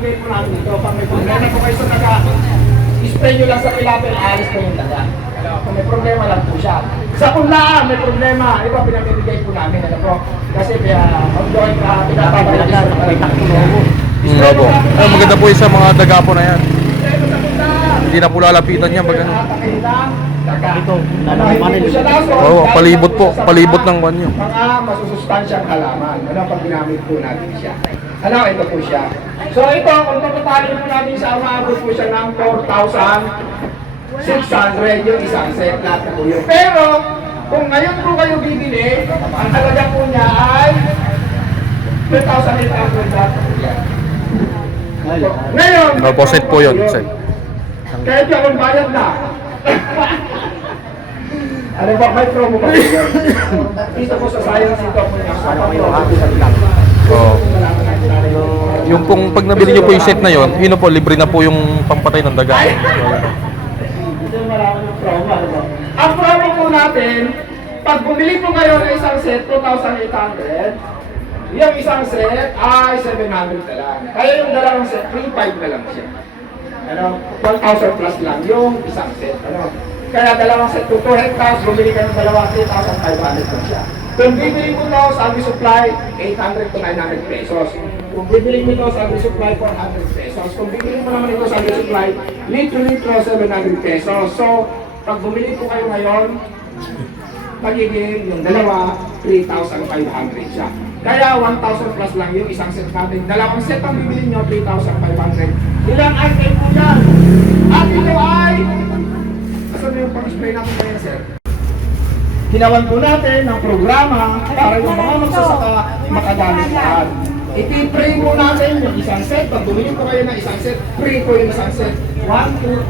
pinamimigay po namin dito. Pag may problema po kayo sa daga, spray nyo lang sa tilapia, alis po yung daga. Ano, kung may problema lang po siya. Sa kunlaan, may problema, ito pinamimigay po namin. Ano po? Kasi ongoing pinapabalik na may takbo. Opo. Ay, maganda po yung sa mga daga po na yan. Spray mo sa kunlaan. Hindi na po lalapitan niya pag ano. Ito, Oo, palibot po. Palibot ng banyo. Mga masusustansyang halaman. Ano pag ginamit po natin siya? Ano, ito po siya. So ito, kung tututalin po natin siya, maabot po siya ng 4,600 yung isang set lahat na po yun. Pero, kung ngayon po kayo bibili, ang halaga po niya ay 2,800 lahat na po yan. Ngayon, Opo, set po yun. Set. kahit yung akong bayad na. Ano ba, may promo ba? Dito po sa science, ito po niya. Oo. Yung pong pag nabili niyo po yung set na yon, yun po, libre na po yung pampatay ng daga. Ito marami ng promo. Ano ba? Ang promo po natin, pag bumili po kayo ng isang set, 2,800, yung isang set ay 700 na lang. Kaya yung dalawang set, 3,500 na lang siya. Ano, 1,000 plus lang yung isang set. Ano, kaya dalawang set, 2 hectares, bumili kayo ng dalawang 3,500 lang siya. Kung bibili mo ito sa Agri-Supply, 800 to 900 pesos. Kung bibili mo ito sa Agri-Supply, 400 pesos. Kung bibili mo naman ito sa Agri-Supply, litro 700 pesos. So, pag bumili po kayo ngayon, magiging yung dalawa, 3,500 siya. Kaya 1,000 plus lang yung isang set natin. Dalawang set ang bibili nyo, 3,500. Ilang item po yan? At ito ay... Asan yung pag-spray natin ngayon, sir? Ginawan po natin ng programa para yung mga magsasaka makagamit yan. Iti-pray mo natin yung isang set. Pag bumili po kayo ng isang set, free po yung isang set. 1, 2,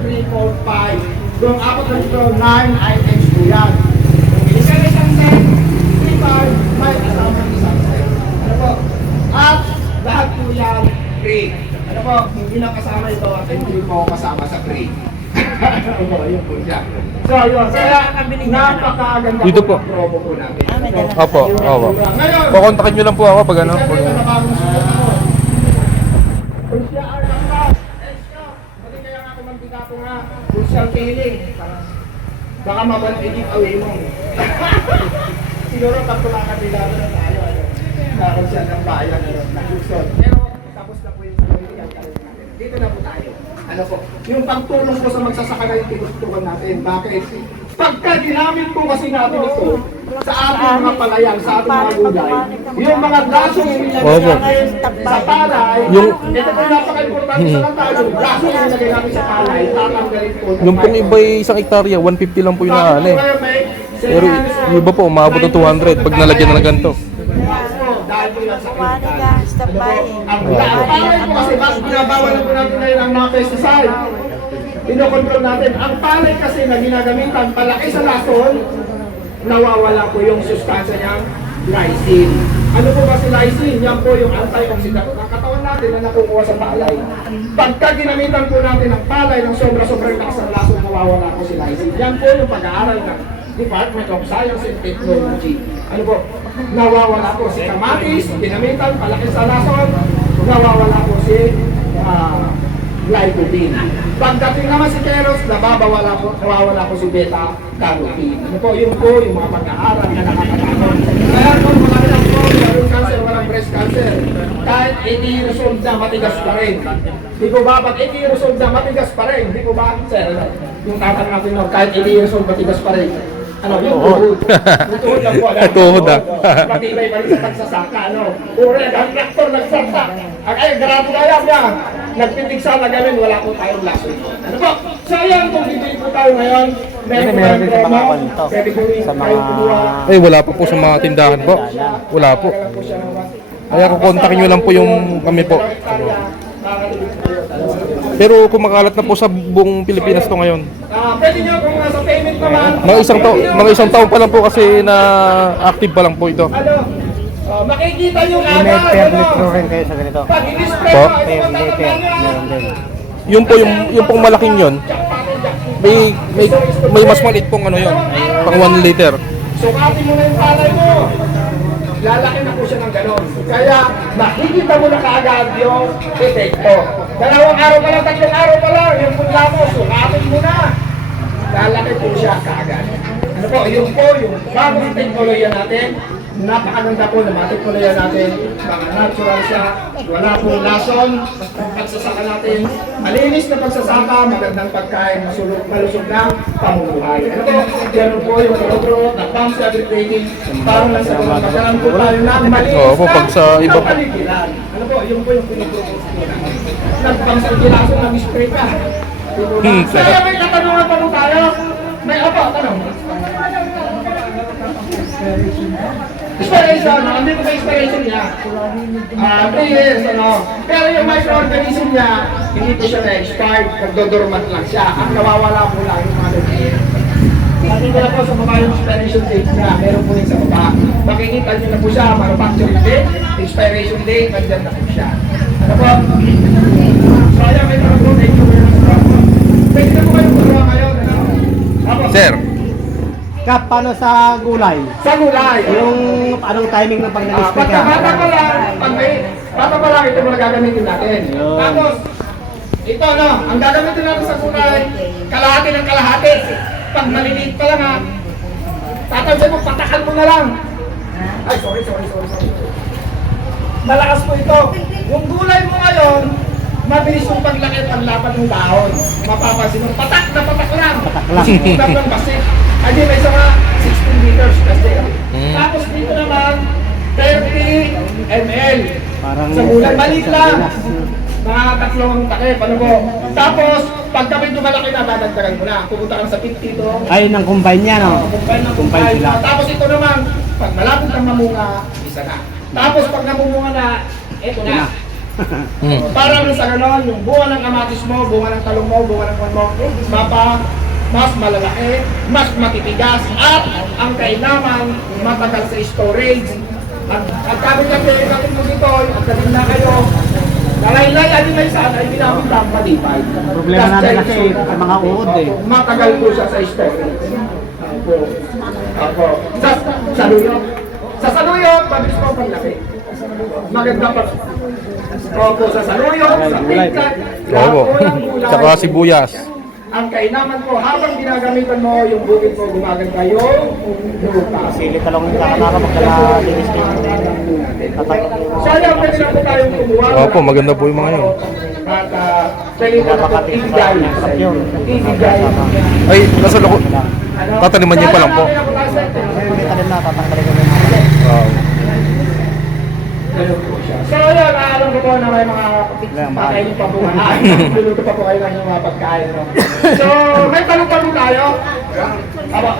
3, 4, 5. Yung apat na ito, 9 items po yan. Kung bili ka ng isang set, 3, 5, may kasama ng isang set. Ano po? At lahat po yan free. Ano po? Hindi lang kasama ito at hindi po kasama sa free. Yun po siya. So yun, kaya napakaganda Dito po. promo po natin. Opo, opo. Ngayon, Kukontakin nyo lang po ako pag ano. isa Pag, dito na bagong sulat ako. Kung siya ay angkas, pati kaya nga kung magbigato nga, kung siya piling, baka mabalik away mo. Siguro tatlo lang kandidato na tayo. Kung siya ng bayan, ng Luzon. Pero tapos na po yung political career natin. Dito na po tayo. Ano po? Yung pagtulong po sa magsasaka na yung tinutukan natin. Bakit? Pagka ginamit po kasi natin ito sa ating mga palayan, sa ating mga gulay, yung mga gasong Opo. nilagay sa palay, ito po napaka-importante sa tayo, yung gasong nilagay natin sa palay, tatanggalin po. yung pong iba isang hektarya, 150 lang po yung naano eh. Pero yung iba po, umabot ng 200 pag nalagyan na ng ganito. Dahil po lang sa kalimutan. Ang palay po kasi bakit binabawal na po natin ngayon ang mga pesticide. Pinokontrol natin. Ang palay kasi na ginagamitan palaki sa lason, nawawala po yung sustansya niyang lysine. Ano po ba si lysine? Yan po yung antioxidant ng katawan natin na nakukuha sa palay. Pagka ginamitan po natin ang palay ng sobra-sobrang lakas ng lason, nawawala po si lysine. Yan po yung pag-aaral ng Department of Science and Technology. Ano po? Nawawala po si kamatis, ginamitan, palaki sa lason, nawawala po si glycopene. Pagdating naman si keros, nawawala po si beta-carotene. Ano po? Yun po yung mga pag-aaral na nakakatakot. Kaya kung mga lang po, walang cancer, walang breast cancer, kahit i-resolve na matigas pa rin. Di po ba? Pag i-resolve na matigas pa rin, di po ba? Sir, yung tatanong natin mo, kahit i-resolve matigas pa rin. Ano, yung tuhod. Yung tuhod lang po. Tuhod ah. Matibay pa rin sa pagsasaka, ano. Uri, ang traktor nagsarta. Ay, garado kaya niya. Nagpitig sana ganun, wala po tayong lason. Ano po? So yan, kung bibili po tayo ngayon, meron din sa mga kwento. pwede po Sa mga... tayong kumuha. Eh, wala po po sa mga tindahan po. Wala po. Kaya kukontakin nyo lang po yung kami po. Pero kumakalat na po sa buong Pilipinas to ngayon. Pwede nyo kung nasa payment naman. Mga isang taon pa lang po kasi na active pa lang po ito. Ano? Makikita nyo May agad. per litro rin kayo sa ganito. Pag in-spray Po? mo, Per liter, meron din. Yung po yung pong malaking yon. May mas maliit pong ano yon. Pang 1 liter. sukatin mo na yung palay mo. lalaki na po siya ng ganon. Kaya makikita mo na kaagad yung epekto. 2 araw pa lang, 3 araw pa lang, yung punla mo, sukatin mo na. Lalaki po siya kaagad. Ano po, yung bagong teknolohiya natin, napakaganda po na teknolohiya natin, mga natural siya, wala pong lason, pagsasaka natin, malinis na pagsasaka, magandang pagkain, malusog ng pamumuhay. Ano po, ganun po yung produkto ng Pumps Agri-Trading, parang lang sa mga magkaroon po tayo ng malinis Oo po, pag sa iba po. kapaligiran. Ano po, yung po yung pinipropose ko na. Nag-Pumps Agri-Laso, nag-spray ka. Kaya may katanungan pa rin tayo. May tanong. Inspiration, andito ba inspiration niya? 3 years, Pero yung microorganism niya, hindi po siya na-expired, nagdodormant lang siya. Ang nawawala po lang yung mga nutrients. Nakikita na po sa baba yung expiration date niya, meron po yun sa baba. Makikita niyo na po siya, manufacturing date, expiration date, nandyan na po siya. Ano po? So, ayan, may mga po, thank you very much. Pwede na po kayong magawa ngayon, Tapos, Sir, Kap, paano sa gulay? sa gulay, Yung anong timing ng pag nag-spray ka? pagkabata pa lang, pag may bata pa lang, ito muna gagamitin natin. Yun. Tapos, ito ang gagamitin natin sa gulay, kalahati ng kalahati. Pag maliliit pa lang tatawin mo, patakan mo na lang. Ay, sorry. Malakas po ito. Yung gulay mo ngayon, mabilis yung paglaki at paglapat ng dahon. Mapapansin mo, patak lang. Patak lang. Patak lang basit. Ay, di, may isa nga, 16 liters kasi. Tapos dito naman, 30 ml. Parang Sa gulay, maliit lang. Mga tatlong takip, ano po. Tapos, pagka medyo malaki na, dadagdagan mo na. Pupunta ka na sa 50 to. Ay, ng combine niya, no? Combine na Combine combine. sila. Tapos ito naman, pag malapit ang mamunga, isa na. Tapos pag namumunga na, eto na. Para rin sa ganon, yung bunga ng kamatis mo, bunga ng talong mo, bunga ng kwan mo, mas malalaki, mas matitigas, at ang kailangan matagal sa storage. At kapit-kapit mo dito, at kapit na kayo, nalaylay, alin saan, ay ginamit lang malipay. Problema natin kasi mga uod eh. Matagal po siya sa storage. Ako. Sa saluyot. Sa saluyot, mabilis po ang paglaki. Maganda pa. Opo, sa saluyot, sa pingkat, Oo. Tsaka sibuyas. ang kainaman ko, habang ginagamitan mo yung bukid ko, gumaganda yung lupa. Sili talong yung kakakara magkala-linis kayo. So, ayan, pwede na po tayong kumuha. Opo, maganda po yung mga yun. At pwede ko na po ibigay sa inyo. Ibigay. Ay, nasa loko. Tataniman niyo pa lang po. Hindi ka rin natatanggalin ko rin. So, ayan, alam ko po na may mga pagkain pa po. Luluto pa po kayo ng mga pagkain. No? So, may tanong pa po tayo. Aba.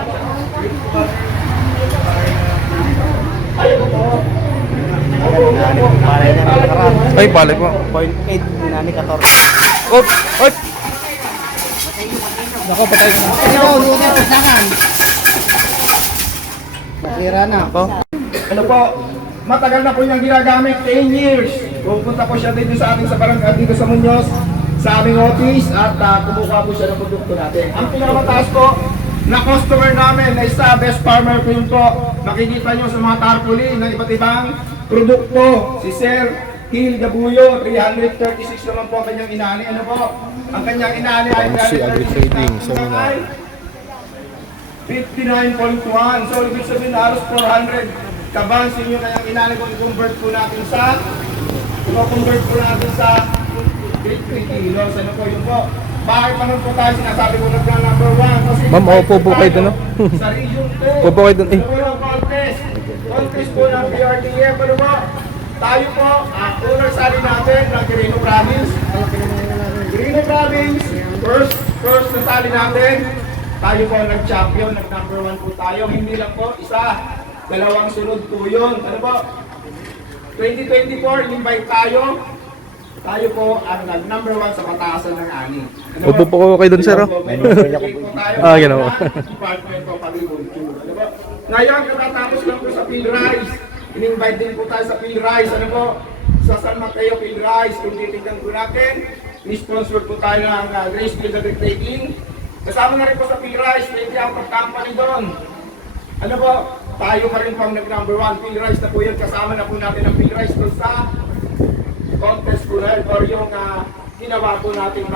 Ayun po. Palay na nakaraan. Ay, balik po. 0.8, dinami 14. Op! Ay! Nako, patay na. Nasira na. Ano po? Matagal na po niyang ginagamit, 10 years. Pupunta po siya dito sa ating sa barangay, dito sa Muñoz, sa aming office, at kumukuha po siya ng produkto natin. Ang pinakamataas po na customer namin na isa, Best Farmer Film po. Makikita niyo sa mga tarpaulin ng iba't ibang produkto. Si Sir Hil Gabuyo, 336 naman po ang kanyang inani. Ano po? Ang kanyang inani ay Si Agri-Trading, seminar. 59.1. So, ibig sabihin halos 400. Kabansin nyo na yung inali ko, i-convert po natin sa 50 kilos. Ano po yun po? Bakit pa nun po tayo sinasabi ko nagka number 1? Kasi Ma'am, opo po kayo dun, no? sa region 2. Opo kayo dun, eh. Ito po yung contest po ng PRTF. Ano po? Tayo po, owner sali natin ng Quirino Province. Quirino Province, first na sali natin. Tayo po nag-champion, nag-number 1 po tayo. Hindi lang po, isa. Dalawang sunod po yun. Ano po? 2024, invite tayo. Tayo po ang nag-number 1 sa pataasan ng ani. Ano Opo po kayo dun, sir. oh. Gano'n. Department of Agriculture. Ano po? Ngayon, katatapos lang po sa PhilRice. In-invite din po tayo sa PhilRice. Ano po? Sa San Mateo PhilRice. Kung titignan po natin, ni-sponsor po tayo ng Gracefield Agri-Trading. Kasama na rin po sa PhilRice, may Company doon. Ano po? tayo pa rin pang nag-number 1. Peel rice na po yun. Kasama na po natin ang peel rice doon sa contest po na yun. Or yung ginawa po natin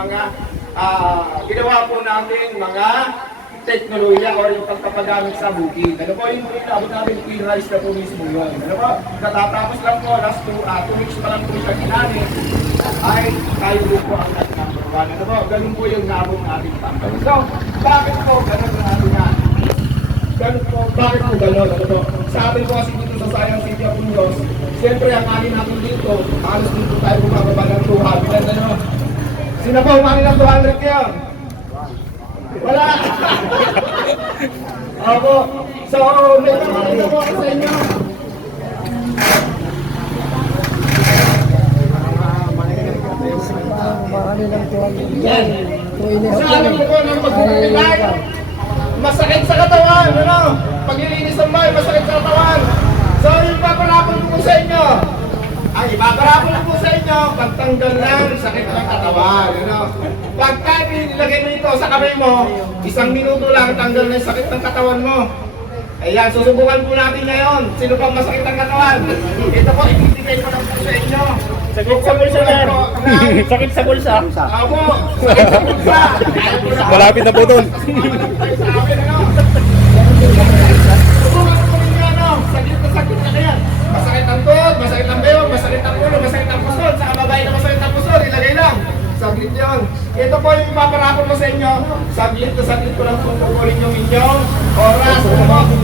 mga teknolohiya or yung pagpapagamit sa bukid. Ano po yung inabot namin peel rice na po mismo yun. Ano po, katatapos lang po, last 2 weeks pa lang po siya ginamit, ay tayo po ang number 1. Ano po, ganun po yung nabot natin tambay. So, bakit po ganun na natin nga? Ganun po, bakit po ganun? Ano po, sa atin po kasi dito sa Science City of Muñoz, siyempre ang alin natin dito, halos dito tayo bumababa ng 200. Ano? Sino po umali ng 200 kayo? Wala! Opo. So, may pagkakita po ako sa inyo. Yan. Sa alam ko po ng pagkakilay, masakit sa katawan, ano? Paglilinis ng bahay, masakit sa katawan. So, yung paparapon ko po sa inyo. Ang ipaparapon ko sa inyo, pagtanggal ng sakit ng katawan, ano? Pagka nilagay mo ito sa kamay mo, 1 minuto lang tanggal na yung sakit ng katawan mo. Ayan, susubukan po natin ngayon. Sino pang masakit ang katawan? Ito po, ibibigay ko lang po sa inyo. Sakit sa bulsa na. Sakit sa bulsa. Ako, sakit sa bulsa. Malapit na po doon. Sa akin, ano? Subukan po ninyo, ano? Sakit na yan. Masakit ang tuhod, masakit ang bewang, masakit ang ulo, masakit ang puso. Sa kababae na masakit ang puso, ilagay lang. Saglit yun. Ito po yung ipaparapon mo sa inyo. Saglit na saglit ko lang kung kukunin yung inyong oras. Ano po?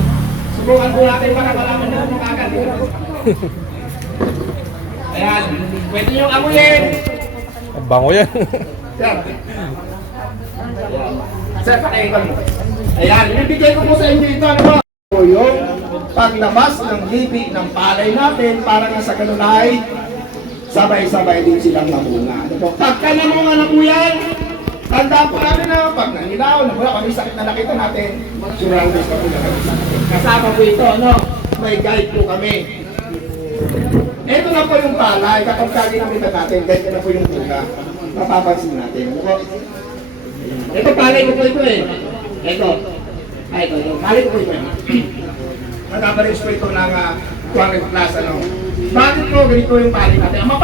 Subukan po natin para malaman na mo kagad. Ayan. Pwede nyo amuyin. Ang bango yan. Sir. Sir, pakailan mo. Ayan. Ibibigay ko po sa inyo ito. Ano po? Yung paglabas ng lipi ng palay natin para nga sa ganun ay sabay-sabay din silang namunga. Ano po? Pagka namunga na po yan, tanda po natin na pag nangilaw, namula kami sakit na nakita natin, surroundings na po na kami sakit. Kasama po ito, ano? May guide po kami. Ito na po yung palay, kapag ginamitan natin, guide na po yung bunga. Mapapansin natin. Ano po? Ito palay ko po ito eh. Ito. Ay, ito. Palay ko po ito. Nagkapalis po ito ng 200 plus, ano? Bakit po ganito yung palay natin? Ang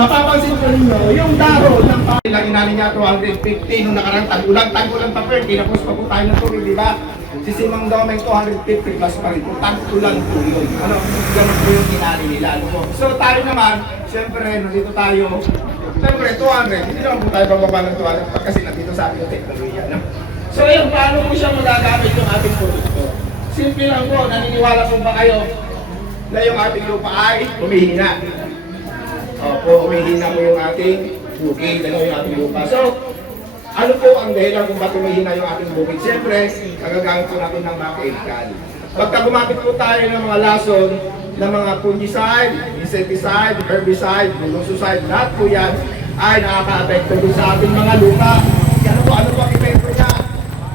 mapapansin ninyo, yung daro ng palay lang inanin niya 250 nung nakarang tag-ulang pa po, kinapos pa po tayo ng tubig, di ba? Si Simang Domeng 250 plus pa rin po, tag-ulang po yun. Ano? Ganun po yung inani nila. Ano po? So tayo naman, siyempre, nandito tayo, siyempre 200, hindi naman po tayo bababa ng 200 kasi nandito sa ating teknolohiya. No? So yun, paano mo siya magagamit yung ating produkto? Simple lang po, naniniwala po ba kayo na yung ating lupa ay humihina? Opo, humihina mo yung ating bukid, ano yung ating lupa. So, ano po ang dahilan kung bakit humihina yung ating bukid? Siyempre, nagagamit po natin ng mga chemical. Pagka gumamit po tayo ng mga lason, ng mga fungicide, insecticide, herbicide, glucoside, lahat po yan ay nakaka-apekto po sa ating mga lupa. Ano po ang epekto niya?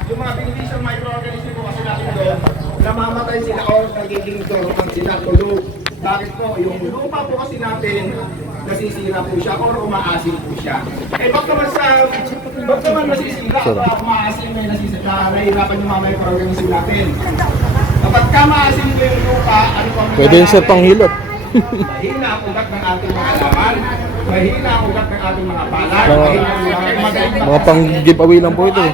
Yung mga beneficial microorganism po kasi natin doon, namamatay sila o nagiging dormant sila, tulog. Bakit po? Yung lupa po kasi natin, nasisira po siya or umaasim po siya. Eh ba't naman masisira o umaasim may nasisira, nahihirapan yung mga microorganism natin. Kapag ka maasim po yung lupa, ano po ang Pwede yun sir panghilot. mahina ang ugat ng ating mga laman, mahina ang ugat ng ating mga palay, Mga pang giveaway lang po ito.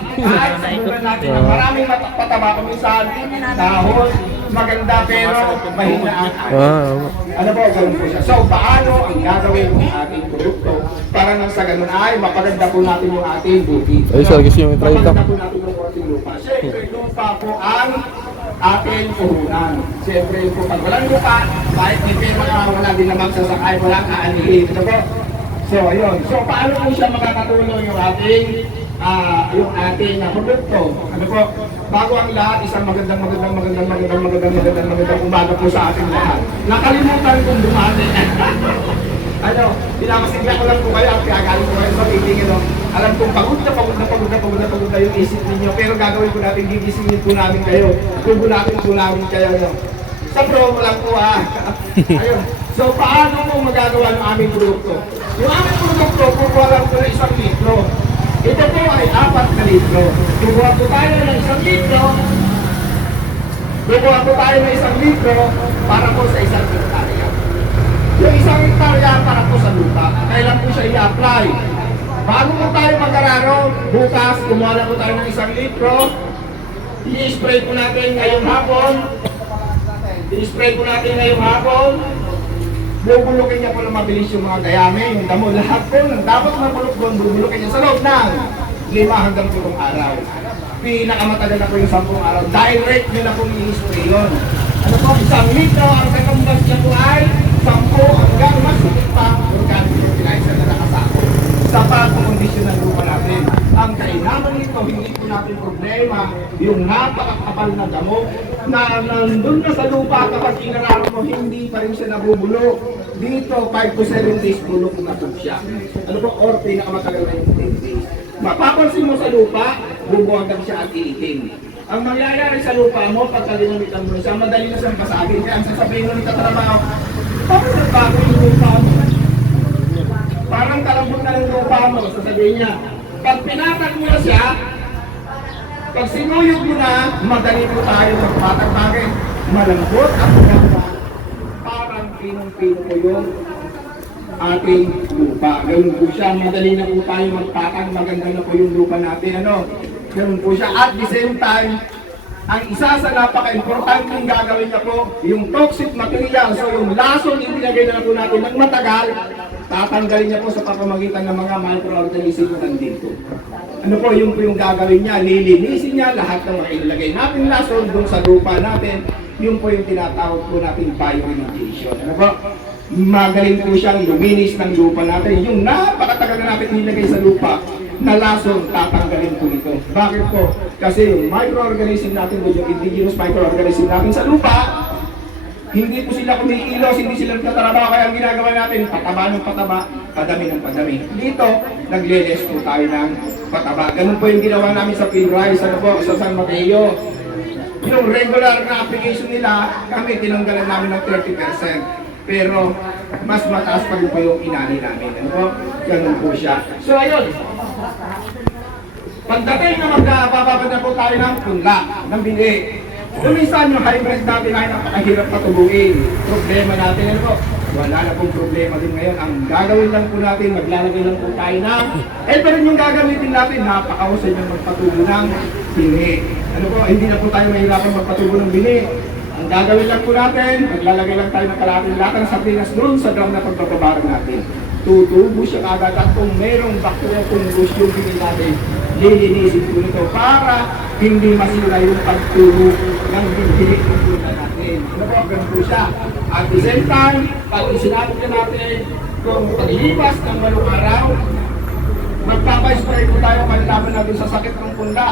Maraming pataba ko minsan, dahon, maganda pero mahina ang ano po, ganun po siya. So, paano ang gagawin ng ating produkto para nang sa ganun ay mapaganda po natin yung ating bukid. Ay sir, gusto nyo i-try ito. Mapaganda po natin yung ating lupa. Siyempre, lupa po ang ating puhunan. Siyempre, po pag walang lupa, kahit may pera wala din namang sasakay, walang aanihin. Ito po. So, ayun. So, paano po siya makakatulong yung ating produkto? Ano po? Bago ang lahat, isang magandang umaga po sa ating lahat. Nakalimutan kong dumati. Ano, pinakasigla ko lang po kayo at kaya galing ko kayo sa meeting. Alam kong pagod na yung isip ninyo. Pero gagawin po natin, gigisingin po namin kayo. Gugulatin po namin kayo. Sa promo lang po Ayun. So, paano mo magagawa ng aming produkto? Yung aming produkto, kukuha lang po ng 1 litro. Ito po ay 4 na litro. Kukuha po tayo ng 1 litro. Kukuha po tayo ng 1 litro para po sa 1 hektarya. Yung 1 hektarya para po sa lupa. Kailan po siya i-apply? Bago po tayo mag-araro, bukas, kumuha na po tayo ng 1 litro. I-spray po natin ngayong hapon. I-spray po natin ngayong hapon. Bubulukin niya po ng mabilis yung mga dayami, yung damo. Lahat po ng dapat mabulok doon, bubulukin niya sa loob ng 5 hanggang 7 araw. Pinakamatagal na po yung 10 araw. Direct nyo na po i-spray yun. Ano po, 1 litro, ang kakambas niya po ay 10 hanggang mas higit pa organic fertilizer na nakasako sa pagkakondisyon ng lupa natin. Ang kainaman nito, hindi po natin problema yung napakakapal na damo na nandun na sa lupa kapag inararo mo, hindi pa rin siya nabubulok. Dito, 5 to 7 days bulok na po siya. Ano po, or pinakamatagal na yung 10 days. Mapapansin mo sa lupa, bubuhagan siya at iitin. Ang mangyayari sa lupa mo, pagka dinamitan mo siya, madali na siyang pasagin. Kaya ang sasabihin mo nagtatrabaho, bakit nagbago yung lupa mo? Parang kalambot na ng lupa mo, sasabihin niya. Pag pinatag mo na siya, pag sinuyog mo na, madali po tayo magpatag. Bakit? Malambot at maganda. Parang pinong-pino ko yung ating lupa. Ganun po siya, madali na po tayo magpatag. Maganda na po yung lupa natin. Ano? Ganun po siya. At the same time, ang isa sa napaka-importante yung gagawin niya po, yung toxic material. So yung lason, itinagay na po natin ng matagal, tatanggalin niya po sa pamamagitan ng mga microorganism na nandito. Ano po yung gagawin niya? Lilinisin niya lahat ng mga ilagay natin lason doon sa lupa natin. Yun po yung tinatawag po natin bioremediation. Ano po? Magaling po siyang luminis ng lupa natin. Yung napakatagal na natin nilagay sa lupa, na lason, tatanggalin po ito. Bakit po? Kasi yung microorganism natin, yung indigenous microorganism natin sa lupa, hindi po sila kumikilos, hindi sila nagtatrabaho, kaya ang ginagawa natin, pataba ng pataba, padami ng padami. Dito, nagle-less po tayo ng pataba. Ganun po yung ginawa namin sa Pilrice, ano po, sa San Mateo. Yung regular na application nila, kami tinanggalan namin ng 30%. Pero, mas mataas pa rin po yung inani namin. Ano po? Ganun po siya. So, ayun. Pagdating na magpapapad na po tayo ng punla, ng bili. Minsan yung hybrid natin ay napakahirap patubuin. Problema natin, ano po? Wala na pong problema din ngayon. Ang gagawin lang po natin, maglalagay lang po tayo ng pa rin yung gagamitin natin, napakahusay yung magpatubo ng bili. Ano po? Hindi na po tayo mahirapan magpatubo ng bili. Ang gagawin lang po natin, maglalagay lang tayo ng kalating lata ng sardinas doon sa drum na pagbababaran natin. Tutubo siya agad at kung mayroong bacteria fungus yung bili natin, lilinisin po nito para hindi masira yung pagtubo ng bibili ng pula natin. Ano po, ganun po siya. At the same time, pag isinabot na natin kung paglipas ng walong araw, magpapa-spray po tayo malalaman natin sa sakit ng punda.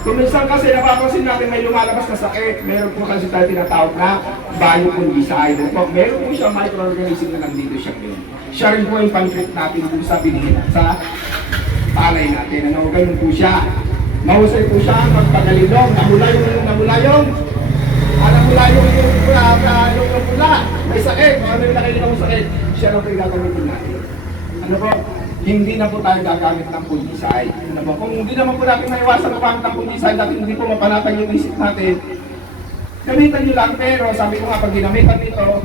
Kung minsan kasi napapansin natin may lumalabas na sakit, meron po kasi tayo tinatawag na biofungicide. Meron po siya microorganism na nandito siya ngayon. Siya rin po yung pan-treat natin dun sa binigit sa palay natin. Ano, ganun po siya. Mahusay po siya magpagalilong. Namula yung pula. May sakit. Ano yung nakilita mong sakit? Siya lang po yung gagamitin natin. Ano po? Hindi na po tayo gagamit ng fungicide. Ano po? Kung hindi naman po natin maiwasan ang pangit ng fungicide at hindi po mapanatag yung isip natin, gamitan nyo lang. Pero sabi ko nga, pag ginamitan nito,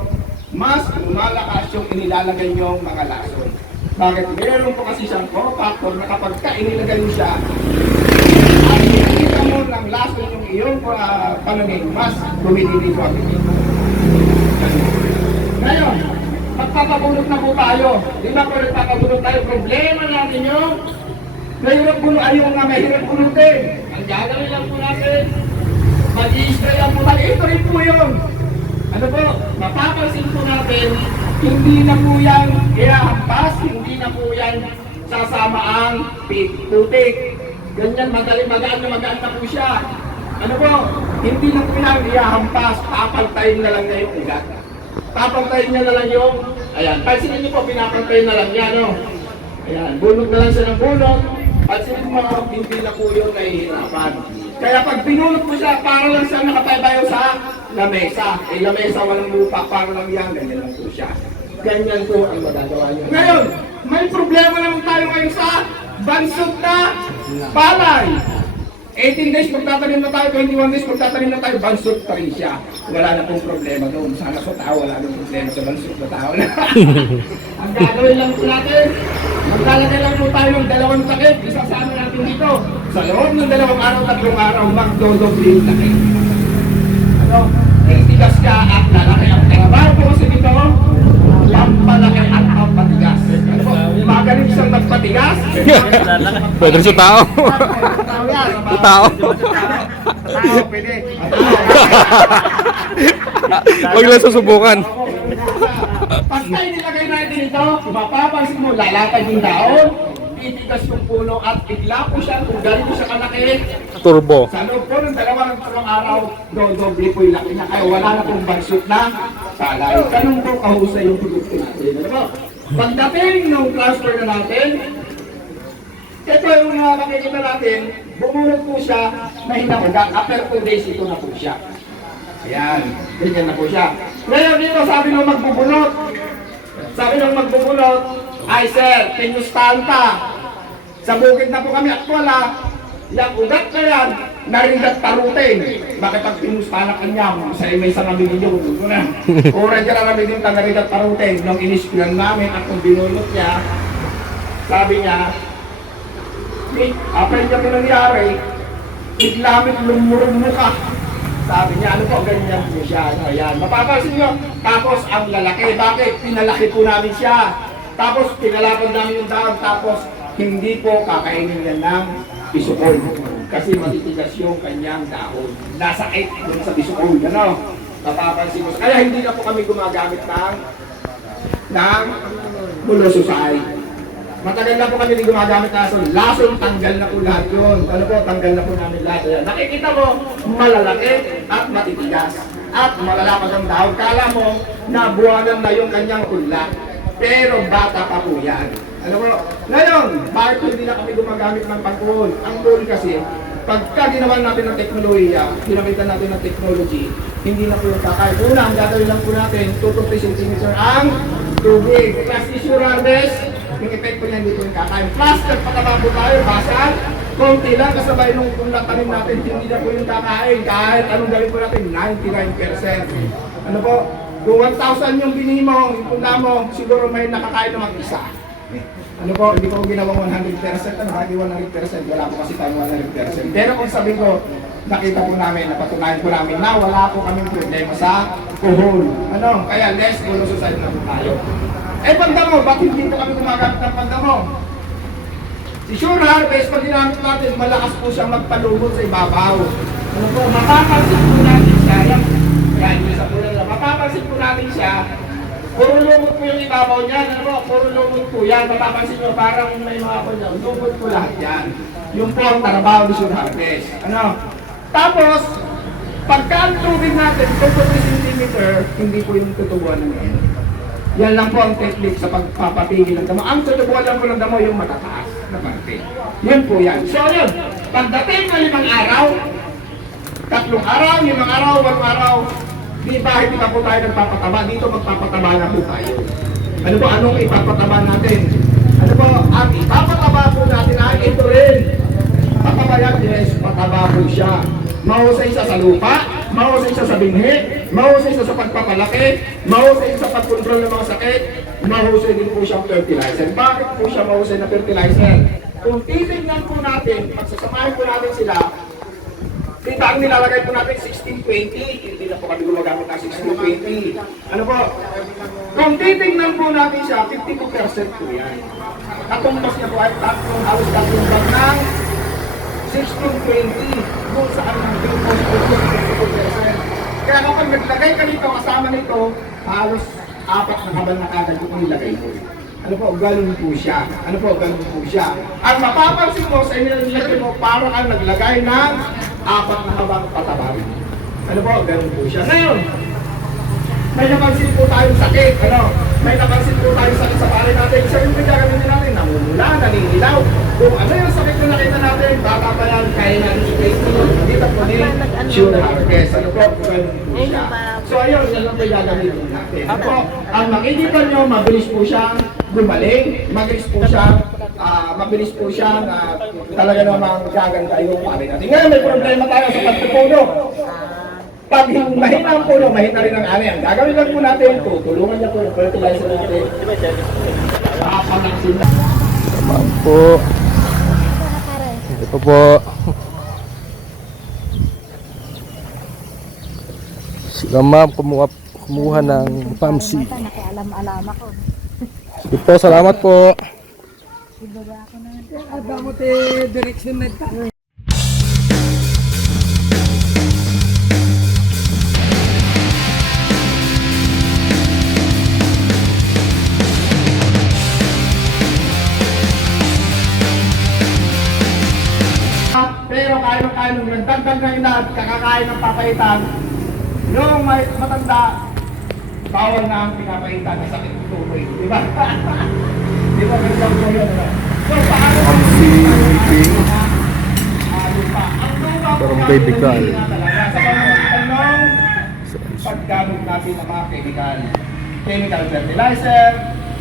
mas lumalakas yung inilalagay nyong mga lason. Bakit? Meron po kasi siyang co-factor na kapag inilagay nyo siya, ang nakikita mo ng lason yung iyong panangin, mas dumididito ang ito. Ngayon, magpapabunot na po tayo. Di ba po nagpapabunot tayo? Problema natin yung mahirap bunutin. Ayaw nga mahirap bunutin. Ang gagawin lang po natin, mag-i-spray lang po tayo. Ito rin po yun. Ano po, mapapansin po natin, hindi na po yan ihahampas, hindi na po yan sasama ang putik. Ganyan, magaan na po siya. Ano po, hindi na po yan ihahampas, papaltayin na lang niya yung ugat. Papaltayin niya na lang yung, ayan, pansinin niyo po, pinapaltayin na lang niya, no? Ayan, bulog na lang siya ng bulog, pansinin mo, hindi na po yun nahihirapan. Kaya pag binulot mo siya, para lang siya nakapaybayo sa lamesa. Lamesa walang lupa, para lang yan, ganyan lang po siya. Ganyan po ang magagawa niyo. Ngayon, may problema naman tayo ngayon sa bansot na palay. 18 days magtatanim na tayo, 21 days magtatanim na tayo, bansot pa rin siya. Wala na pong problema doon. Sana sa tao, wala nang problema sa bansot na tao na. Ang gagawin lang po natin, maglalagay lang po tayo ng dalawang takip, isasama natin dito. Sa loob ng 2 araw, 3 araw, magdodoble yung takip. Ano? Tigas ka at lalaki ang trabaho po kasi dito, pampalaki at pampatigas. Ano po? Magaling siyang magpatigas. Pwede sa tao. Sa tao. Tao, pwede. Huwag lang susubukan. Pag tayo nilagay natin ito, mapapansin mo, lalakad yung daon, titigas yung puno at bigla po siya, kung galing po siya kalaki, Turbo. sa loob po ng 2 araw, dodoble po yung laki na kaya wala na pong bansot na salay. Ganun po kahusay yung produkto natin. Ano po? Pagdating ng transfer na natin, ito yung makikita natin, bumunod po siya na hinakugat. After 2 days, ito na po siya. Ayan, ganyan na po siya. Ngayon dito, sabi nung magbubunot, ay sir, pinustahan ka. Sa bukid na po kami at wala, yung ugat na yan, narindat parutin. Bakit pag pinustahan na kanya, sa may isang aminin nyo, kung na. Ura dyan ang aminin ka narindat parutin. Nung inispilan namin at nung binulot niya, sabi niya, after niya pinangyari, biglamit lumurong ka. Sabi niya, ano po, ganyan po siya. Ano, yan. Mapapansin nyo, tapos ang lalaki. Bakit? Pinalaki po namin siya. Tapos pinalapan namin yung dahon. Tapos hindi po kakainin yan ng bisukol. Kasi matitigas yung kanyang dahon. Nasakit dun sa bisukol. Ano? Mapapansin mo. Kaya hindi na po kami gumagamit ng bulosusay. Matagal na po kami din gumagamit ng lason. Lason, tanggal na po lahat yun. Ano po, tanggal na po namin lahat. Ayan. Nakikita mo, malalaki at matitigas. At malalapad ang dahon. Kala mo, nabuhanan na yung kanyang ulat. Pero bata pa po yan. Ano po? Ngayon, bakit po hindi na kami gumagamit ng pangkuhol? Ang kuhol kasi, pagka ginawa natin ng teknolohiya, ginamitan natin ng technology, hindi na po yung kakain. Una, ang gagawin lang po natin, 2 to 3 cm ang tubig. Plus tissue harvest, yung epekto niya hindi po yung kakain. Plus, nagpataba po tayo, basal, konti lang, kasabay nung kung natanim natin, hindi na po yung kakain. Kahit anong gawin po natin, 99%. Ano po? Kung 1,000 yung bini mo, yung punda mo, siguro may nakakain na mag-isa. Ano po, hindi ko ginawang 100%, ano, hindi 100%, wala po kasi tayo 100%. Pero kung sabi ko, nakita po namin, napatunayan po namin na wala po kaming problema sa kuhol. Ano, kaya less bulosusay na po tayo. Eh, pandamo, bakit hindi po kami gumagamit ng pandamo? Si Sure Harvest, pag ginamit natin, malakas po siyang magpalubot sa ibabaw. Ano po, mapapansin po natin siya, yan, isa po lang, mapapansin po natin siya, puro lumot po yung ibabaw niya, ano po, puro lumot po yan, mapapansin nyo, parang may mga po niya, lumot po lahat yan. Yung po ang trabaho ni Sure Harvest. Ano? Tapos, pagka ang tubig natin, 2 to 3 cm, hindi po yung tutubuan ng yan. Yan lang po ang technique sa pagpapatigil ng damo. Ang tutubuan lang po ng damo yung matataas na parte. Yun po yan. So yun, pagdating ng 5 araw, 3 araw, 5 araw, 1 araw, di ba hindi pa po tayo nagpapataba? Dito magpapataba na po tayo. Ano po, anong ipapataba natin? Ano po, ang ipapataba po natin ay ito rin. Pataba yan, yes, pataba po siya. Mahusay siya sa lupa, mahusay siya sa binhi, mahusay siya sa pagpapalaki, mahusay siya sa pagkontrol ng mga sakit, mahusay din po siyang fertilizer. Bakit po siya mahusay na fertilizer? Kung titignan po natin, pagsasamahin po natin sila, dito ang nilalagay po natin 1620, hindi na po kami gumagamit ng 1620. Ano po? Kung titignan po natin siya, 52% po yan. Katumbas niya po ay halos katumbas ng 1620 kung saan ang glucose po 52%. Kaya kapag naglagay ka nito, kasama nito, halos 4 na kabal na kagad yung nilagay mo. Ano po, ganun po siya. Ano po, ganun po siya. Ang mapapansin mo sa inilagay mo, parang ang naglagay ng 4 na kabang patabang. Ano po, ganun po siya. Ngayon, may napansin po tayong sakit. Ano? May napansin po tayong sakit sa pare natin. Siya yung pinagamitin natin, namumula, naninilaw. Kung ano yung sakit na nakita natin, baka pa yan, kaya natin i-take mo. Dito po ni Sure Harvest. Ano po, ganun po siya. So ayun, yan lang po yung gagamitin natin. Ano po, ang makikita nyo, mabilis po siyang gumaling, mabilis po siyang mabilis po siya na talaga namang gaganda yung palay natin. Ngayon may problema tayo sa pagpupuno. Pag mahina ang puno, mahina rin ang ani. Ang gagawin lang po natin, tutulungan niya po yung fertilizer natin. Papalaksin na. Ma'am po. Ito po. Sila ma'am kumuha ng pamsi. Nakialam-alam ako. Sige po, salamat po. Pero kaya nung nagdagdag na inad, kakakain ng papaitan, yung may matanda, bawal na ang pinapaitan na sakit ng tuloy. Di ba? Di ba? Ganyan po yun. So, paano Pamsi King. lupa? Ang lupa po Barangay natin, Bicol. hindi na talaga. Sa pamamagitan ng paggamit natin ng mga chemical fertilizer,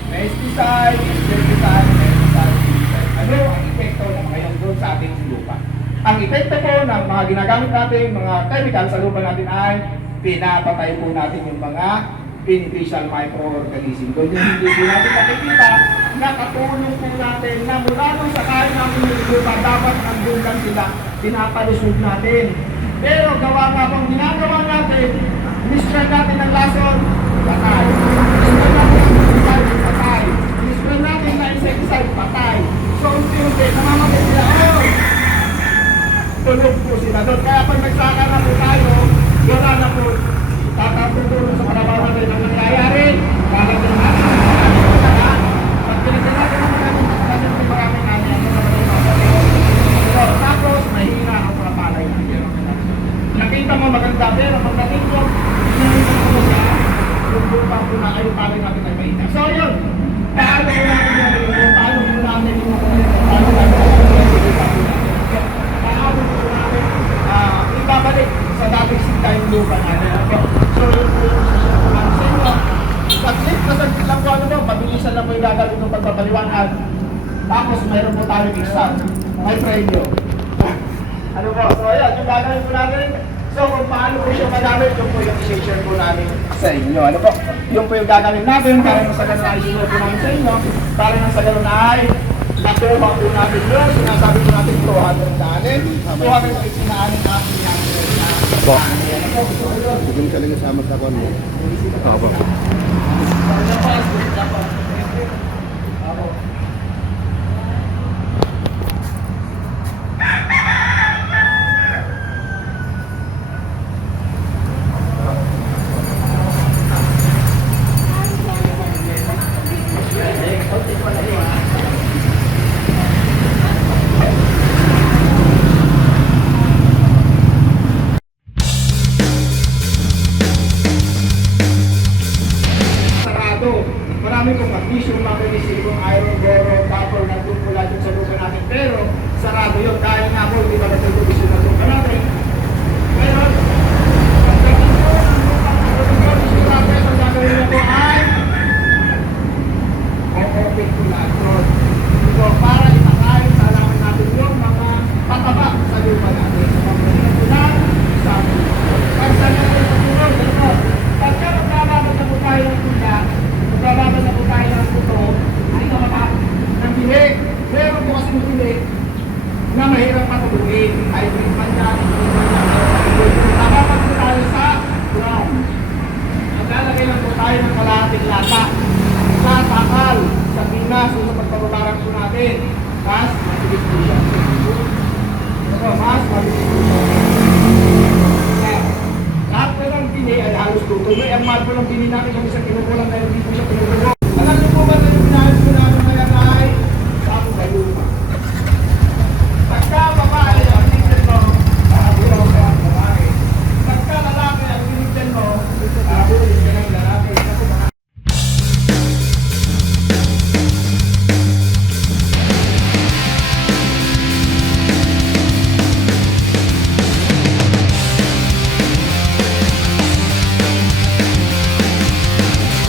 pesticide, insecticide, pesticide. Ano ang epekto ng ngayon doon sa ating lupa? Ang epekto po ng mga ginagamit natin, mga chemical sa lupa natin ay pinapatay po natin yung mga beneficial microorganism. Doon yung hindi po natin nakikita, nakatulong po natin na mula nung sa kain namin yung lupa, dapat nandun lang sila, pinapalusog natin. Pero gawa nga pang ginagawa natin, mispray natin ng lason, patay. Mispray natin ng pesticide, patay. Mispray natin ng insecticide, patay. So, unti-unti, namamatay sila, tulog po sila doon. Kaya pag nagsaka na po tayo, wala na po, tatapulong sa karabaw natin ang nangyayari. Bakit na natin? Pag pinagin natin ang maraming natin, tapos, mahina ang mga palay natin. Nakita mo maganda, pero pagdating ko, nakita mo siya, yung lupa po na ay palay natin ay mahina. So, yun. Paano po natin yung paano po natin yung paano natin ibabalik sa dating sinta yung lupa natin. So, yun po yung sasyakulan sa inyo. Saglit na saglit lang po ano po, pabilisan lang po yung gagawin ng pagpapaliwanag. Tapos, mayroon po tayong exam. May premyo. Ano po? So, ayan, yung gagawin po natin. So, kung paano po siya magamit, yun po yung i-share po namin sa inyo. Ano po? Yun po yung gagawin natin para nang sa ganun ay sinuro po namin sa inyo. Para nang sa ganun ay nakuha po natin yun. Sinasabi po natin 200 daanin. 250 daanin natin yan. Po. Huwag ka lang kasama sa kon mo. Opo. Sarado. Marami kong magnesium, magnesium, iron, boro, copper, nandun po lahat yun sa lupa natin. Pero, sarado yun. Dahil nga po, hindi ba nagtutubisyon na lupa natin. Pero, pagdating po ng lupa natin, ang gagawin na po ay o-orbit po natin. So, para ipakain sa alaman natin yung mga pataba sa lupa natin. Sa pagdating po na, sa pagsa natin sa tulong, ito. Pagka magbababas na po tayo ng tunda, magbababas na po tayo ng puto, ay ng bihi. Meron po kasi ng bihi na mahirap patuluin.